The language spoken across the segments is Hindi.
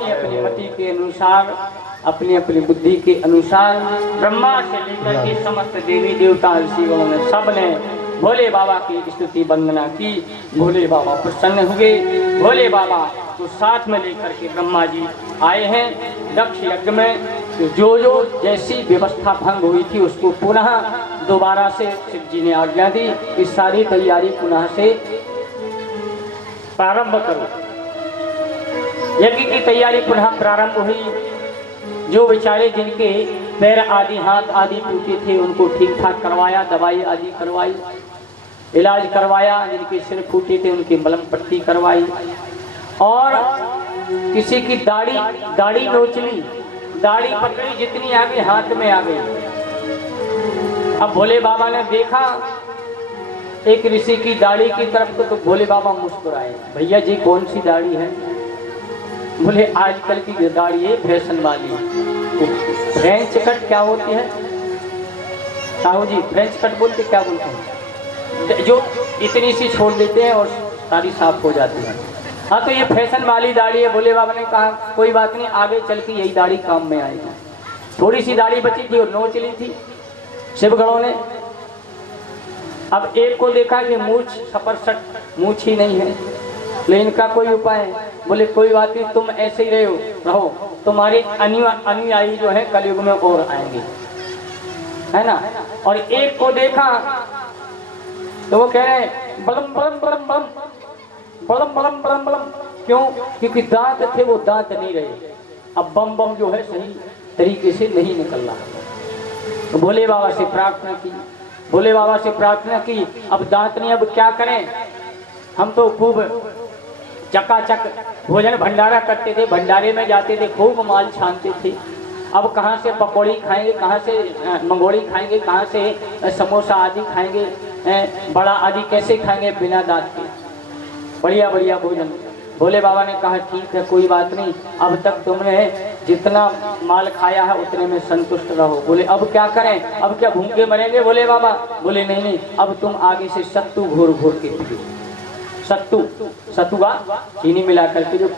अपनी अपनी मति के अनुसार, अपनी अपनी बुद्धि के अनुसार ब्रह्मा से लेकर के समस्त देवी देवता ऋषियों ने सबने भोले बाबा की स्तुति वंदना की। भोले बाबा प्रसन्न हुए। भोले बाबा को साथ में लेकर के ब्रह्मा जी आए हैं दक्ष यज्ञ में। जो जो जैसी व्यवस्था भंग हुई थी उसको पुनः दोबारा से शिव जी ने आज्ञा दी कि सारी तैयारी पुनः से प्रारंभ करो। यज्ञ की तैयारी पुनः प्रारंभ हुई। जो बेचारे जिनके पैर आदि हाथ आदि टूटे थे उनको ठीक ठाक करवाया, दवाई आदि करवाई, इलाज करवाया। जिनके सिर फूटे थे उनकी मलम पट्टी करवाई। और किसी की दाढ़ी नोच ली, दाढ़ी पकड़ी, जितनी आ गई हाथ में आ गई। अब भोले बाबा ने देखा एक ऋषि की दाढ़ी की तरफ तो भोले बाबा मुस्कुराए। भैया जी कौन सी दाढ़ी है? बोले आजकल की दाढ़ी है फैशन वाली। फ्रेंच कट क्या होती है साहू जी? फ्रेंच कट बोलते क्या बोलते हैं? जो इतनी सी छोड़ देते हैं और सारी साफ हो जाती है। हाँ, तो ये फैशन वाली दाढ़ी है। भोले बाबा ने कहा कोई बात नहीं, आगे चल के यही दाढ़ी काम में आएगी। थोड़ी सी दाढ़ी बची थी और नोच ली थी शिवगणों ने। अब एक को देखा कि मूछ सपरसट मूछ ही नहीं है, लेकिन इनका कोई उपाय है। बोले कोई बात नहीं, तुम ऐसे ही रहो, तुम्हारे अनुयायी जो है कलयुग में और आएंगे, है ना। और एक को देखा तो वो कह रहे बलम बलम बलम बलम बलम बलम बलम बलम। क्यों? क्योंकि दांत थे वो दांत नहीं रहे। अब बम बम जो है सही तरीके से नहीं निकल रहा। तो भोले बाबा से प्रार्थना की, भोले बाबा से प्रार्थना की। अब दांत नहीं, अब क्या करें? हम तो खूब चकाचक भोजन भंडारा करते थे, भंडारे में जाते थे, खूब माल छानते थे। अब कहाँ से पकौड़ी खाएंगे, कहाँ से मंगोड़ी खाएंगे, कहाँ से समोसा आदि खाएंगे, बड़ा आदि कैसे खाएंगे बिना दांत के? बढ़िया बढ़िया भोजन। भोले बाबा ने कहा ठीक है कोई बात नहीं, अब तक तुमने जितना माल खाया है उतने में संतुष्ट रहो। बोले अब क्या करें? अब क्या भूखे मरेंगे भोले बाबा? बोले नहीं नहीं, अब तुम आगे से सत्तू घोर घोर के पियो। सत्तुआ चीनी मिला करके जो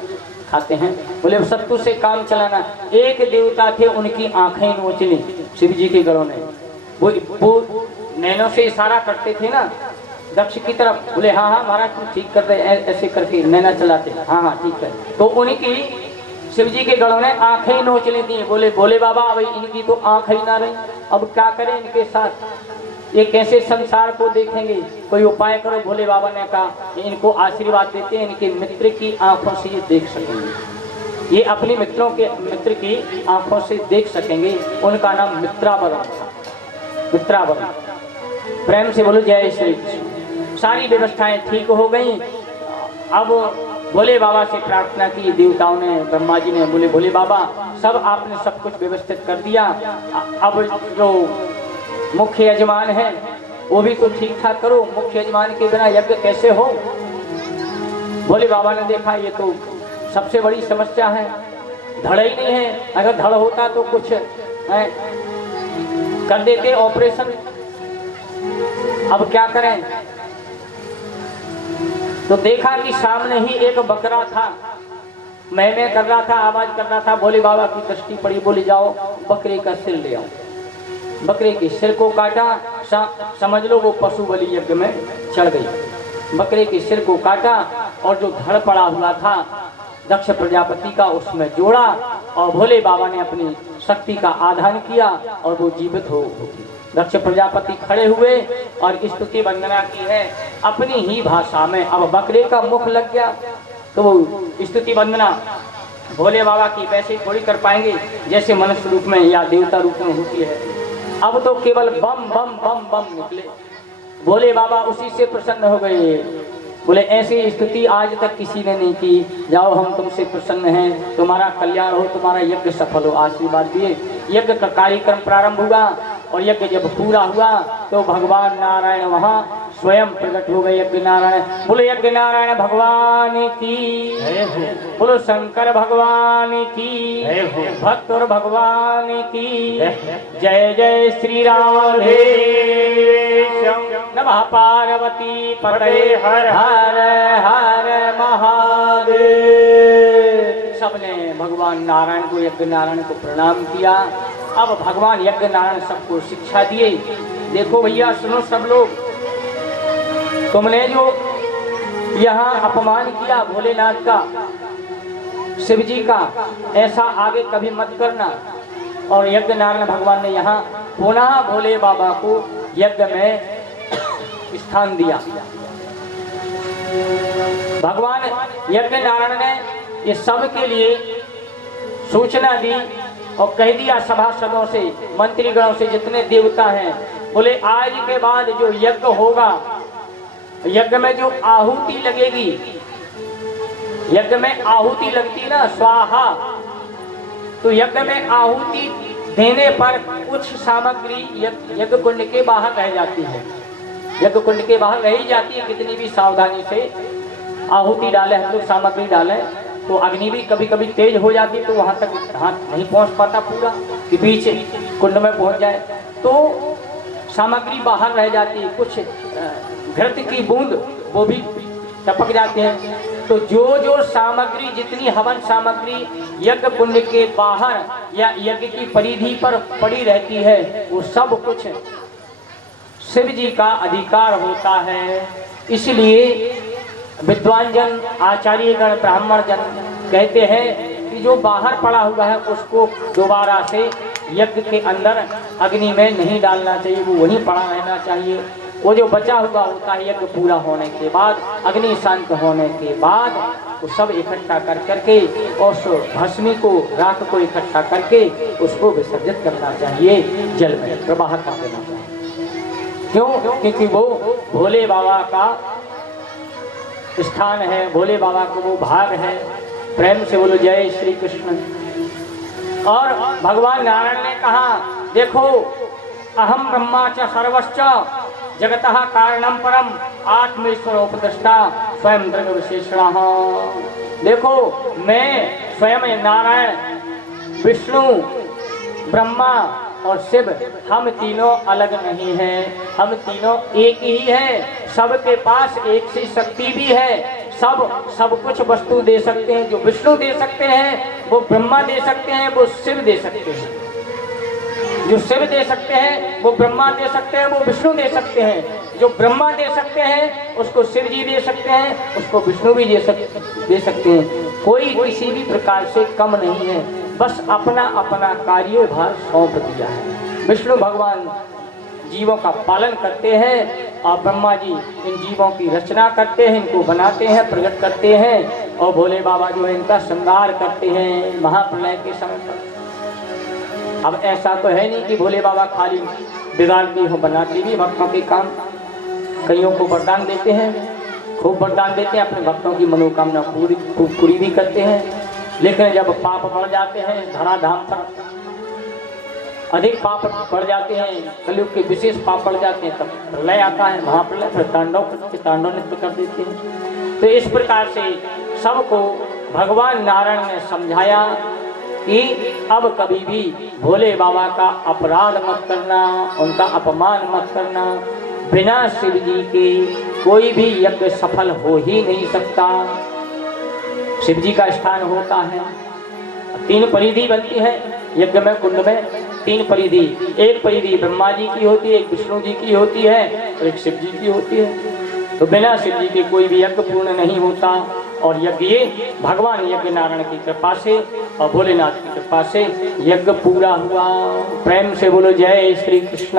खाते हैं। बोले सत्तू से काम चलाना। एक देवता थे उनकी आंखें नोच ली शिव जी के गढ़ों ने। वो नैनों से इशारा करते थे ना दक्ष की तरफ। बोले हाँ हाँ महाराज तुम ठीक कर रहे, ऐसे करके नैना चलाते, हाँ हाँ ठीक है। तो उनकी शिव जी के गढ़ों ने आंखें नोच ली थी। बोले भोले बाबा अब इनकी तो आंख ही ना रही, अब क्या करें इनके साथ? ये कैसे संसार को देखेंगे? कोई उपाय करो। भोले बाबा ने कहा इनको आशीर्वाद देते हैं, इनके मित्र की आंखों से ये देख सकेंगे, ये अपने मित्र की आंखों से देख सकेंगे। उनका नाम मित्रावरण था। मित्रावरण। प्रेम से बोलो जय श्री कृष्ण। सारी व्यवस्थाएं ठीक हो गई। अब भोले बाबा से प्रार्थना की देवताओं ने, ब्रह्मा जी ने। बोले भोले बाबा सब आपने सब कुछ व्यवस्थित कर दिया, अब जो मुख्य यजमान है वो भी तो ठीक ठाक करो। मुख्य यजमान के बिना यज्ञ कैसे हो? भोले बाबा ने देखा ये तो सबसे बड़ी समस्या है, धड़ ही नहीं है। अगर धड़ होता तो कुछ कर देते ऑपरेशन। अब क्या करें? तो देखा कि सामने ही एक बकरा था, मैं कर रहा था, आवाज कर रहा था। भोले बाबा की दृष्टि पड़ी। बोले जाओ बकरे का सिर ले आओ। बकरे के सिर को काटा, समझ लो वो पशु बलि यज्ञ में चढ़ गई। बकरे के सिर को काटा और जो धड़ पड़ा हुआ था दक्ष प्रजापति का उसमें जोड़ा और भोले बाबा ने अपनी शक्ति का आधान किया और वो जीवित हो गई। दक्ष प्रजापति खड़े हुए और स्तुति वंदना की है अपनी ही भाषा में। अब बकरे का मुख लग गया तो वो स्तुति वंदना भोले बाबा की वैसे थोड़ी कर पाएंगे जैसे मनुष्य रूप में या देवता रूप में होती है। अब तो केवल बम बम बम बम निकले। भोले बाबा उसी से प्रसन्न हो गए। बोले ऐसी स्तुति आज तक किसी ने नहीं की। जाओ हम तुमसे प्रसन्न हैं, तुम्हारा कल्याण हो, तुम्हारा यज्ञ सफल हो। आशीर्वाद दिए। यज्ञ का कार्यक्रम प्रारंभ हुआ और यज्ञ जब पूरा हुआ तो भगवान नारायण वहाँ स्वयं प्रकट हो गए। यज्ञ नारायण। बोलो यज्ञ नारायण भगवान की, बोलो शंकर भगवान की, भक्त और भगवान की जय। जय श्री राधे नमः पार्वती पतये हर हर हर महादेव। सब सबने भगवान नारायण को, यज्ञ नारायण को प्रणाम किया। अब भगवान यज्ञ नारायण सबको शिक्षा दिए। देखो भैया सुनो सब लोग, तुमने जो यहाँ अपमान किया भोलेनाथ का, शिव जी का, ऐसा आगे कभी मत करना। और यज्ञ नारायण भगवान ने यहाँ पुनः भोले बाबा को यज्ञ में स्थान दिया। भगवान यज्ञ नारायण ने ये सब के लिए सूचना दी और कह दिया सभासदों से, मंत्रीगणों से, जितने देवता हैं, बोले आज के बाद जो यज्ञ होगा, यज्ञ में जो आहुति लगेगी, यज्ञ में आहुति लगती ना स्वाहा, तो यज्ञ में आहुति देने पर कुछ सामग्री यज्ञ कुंड के बाहर रह जाती है। यज्ञ कुंड के बाहर रह जाती है। कितनी भी सावधानी से आहुति डाले हम लोग, सामग्री डाले, तो अग्नि भी कभी कभी तेज हो जाती है, तो वहां तक हाथ नहीं पहुंच पाता पूरा कि बीच कुंड में पहुंच जाए, तो सामग्री बाहर रह जाती है। कुछ घृत की बूंद वो भी टपक जाते हैं। तो जो जो सामग्री, जितनी हवन सामग्री यज्ञ कुंड के बाहर या यज्ञ की परिधि पर पड़ी रहती है, वो सब कुछ शिव जी का अधिकार होता है। इसलिए विद्वान जन, आचार्य गण, ब्राह्मण जन कहते हैं कि जो बाहर पड़ा हुआ है उसको दोबारा से यज्ञ के अंदर अग्नि में नहीं डालना चाहिए, वो वहीं पड़ा रहना चाहिए। वो जो बचा हुआ होता है यज्ञ पूरा होने के बाद, अग्नि शांत होने के बाद, वो सब इकट्ठा कर करके उस भस्मी को, राख को इकट्ठा करके उसको विसर्जित करना चाहिए, जल में प्रवाह कर देना चाहिए। क्यों? क्योंकि वो भोले बाबा का स्थान है, भोले बाबा को वो भाग है। प्रेम से बोलो जय श्री कृष्ण। और भगवान नारायण ने कहा, देखो अहम ब्रह्मा च सर्वश्च जगतः कारणम परम आत्मेश्वरोपदृष्टा स्वयं दृग विशेषण। देखो मैं स्वयं नारायण, विष्णु, ब्रह्मा और शिव, हम तीनों अलग नहीं हैं, हम तीनों एक ही हैं। सबके पास एक सी शक्ति भी है। सब कुछ वस्तु दे सकते हैं। जो विष्णु दे सकते हैं वो ब्रह्मा दे सकते हैं, वो शिव दे सकते हैं। जो शिव दे सकते हैं वो ब्रह्मा दे सकते हैं, वो विष्णु दे सकते हैं। जो ब्रह्मा दे सकते हैं उसको शिव जी दे सकते हैं, उसको विष्णु भी दे सकते हैं। कोई किसी भी प्रकार से कम नहीं है, बस अपना अपना कार्यभार सौंप दिया है। विष्णु भगवान जीवों का पालन करते हैं और ब्रह्मा जी इन जीवों की रचना करते हैं, इनको बनाते हैं, प्रकट करते हैं, और भोले बाबा जो है इनका श्रृंगार करते हैं महाप्रलय के समय पर। अब ऐसा तो है नहीं कि भोले बाबा खाली बिगाड़ती हो, बनाती भी भक्तों के काम। कईयों को वरदान देते हैं, खूब वरदान देते हैं, अपने भक्तों की मनोकामना पूरी भी करते हैं। लेकिन जब पाप बढ़ जाते हैं, धराधाम पर अधिक पाप बढ़ जाते हैं, कलयुग के विशेष पाप बढ़ जाते हैं, तब प्रलय आता है, महाप्रलय, फिर तांडव नृत्य कर देते हैं। तो इस प्रकार से सबको भगवान नारायण ने समझाया कि अब कभी भी भोले बाबा का अपराध मत करना, उनका अपमान मत करना। बिना शिव जी के कोई भी यज्ञ सफल हो ही नहीं सकता। शिव जी का स्थान होता है, 3 परिधि बनती है यज्ञ में, कुंड में 3 परिधि। एक परिधि ब्रह्मा जी की होती है, एक विष्णु जी की होती है और एक शिव जी की होती है। तो बिना शिव जी के कोई भी यज्ञ पूर्ण नहीं होता। और यज्ञ ये भगवान यज्ञ नारायण की कृपा से और भोलेनाथ की कृपा से यज्ञ पूरा हुआ। प्रेम से बोलो जय श्री कृष्ण।